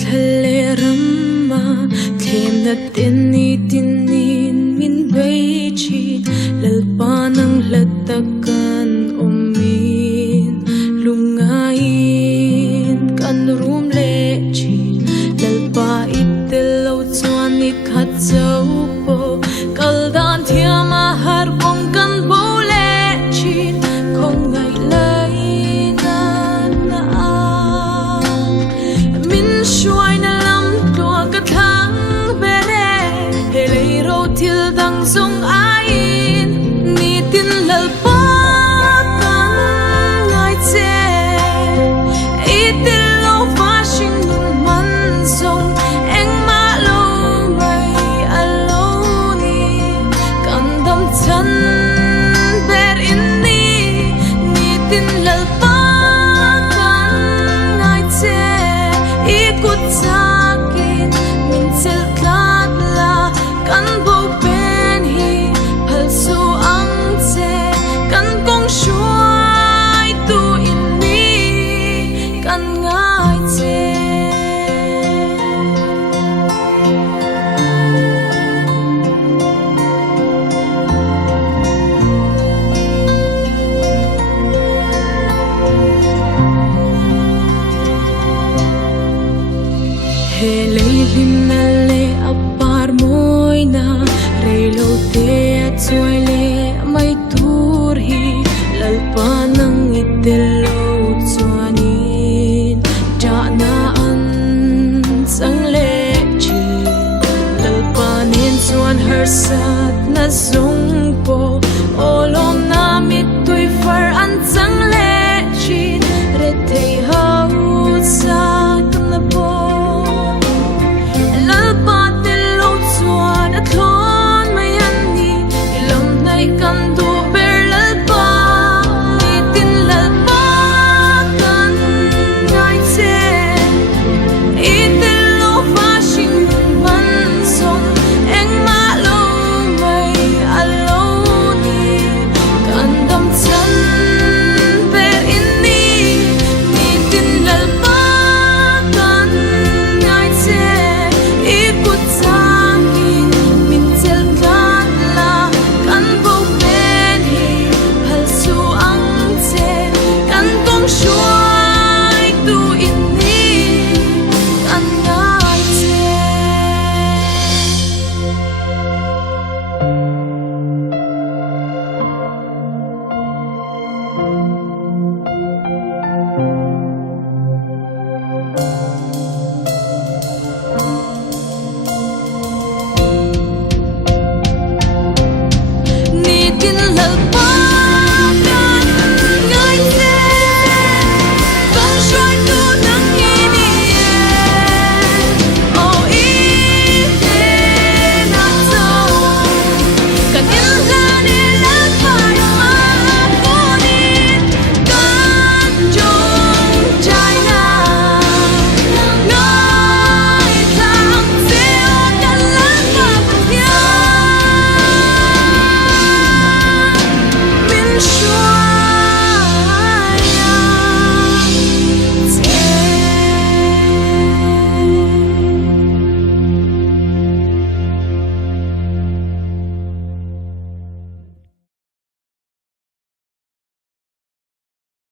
thale ramma them na tinin min bay chi lalpa ng latakan umin lungain kan rum le chi lalpa itilaw chuan ni khat zau po kaldan thiama har kong kan bo le chi kong ngai lai na min shuai na lam tua ka thang bere he lei ro thil dang sung ain ni tin lalpa kan ngai che itilaw washing man song eng ma lo mai alone kan dam chan ber in ni tin lalpa kan ngai che ikut sakin min sel khat la kan bo pen hi phal su ang che kan kong shuai tu in ni kan ngai che he lei lim na le apar moi na reilo te chuai le mai tur hi lalpa nang itelo chuanin da na an sang le chi lalpa nin chuan her sat na zung po olom na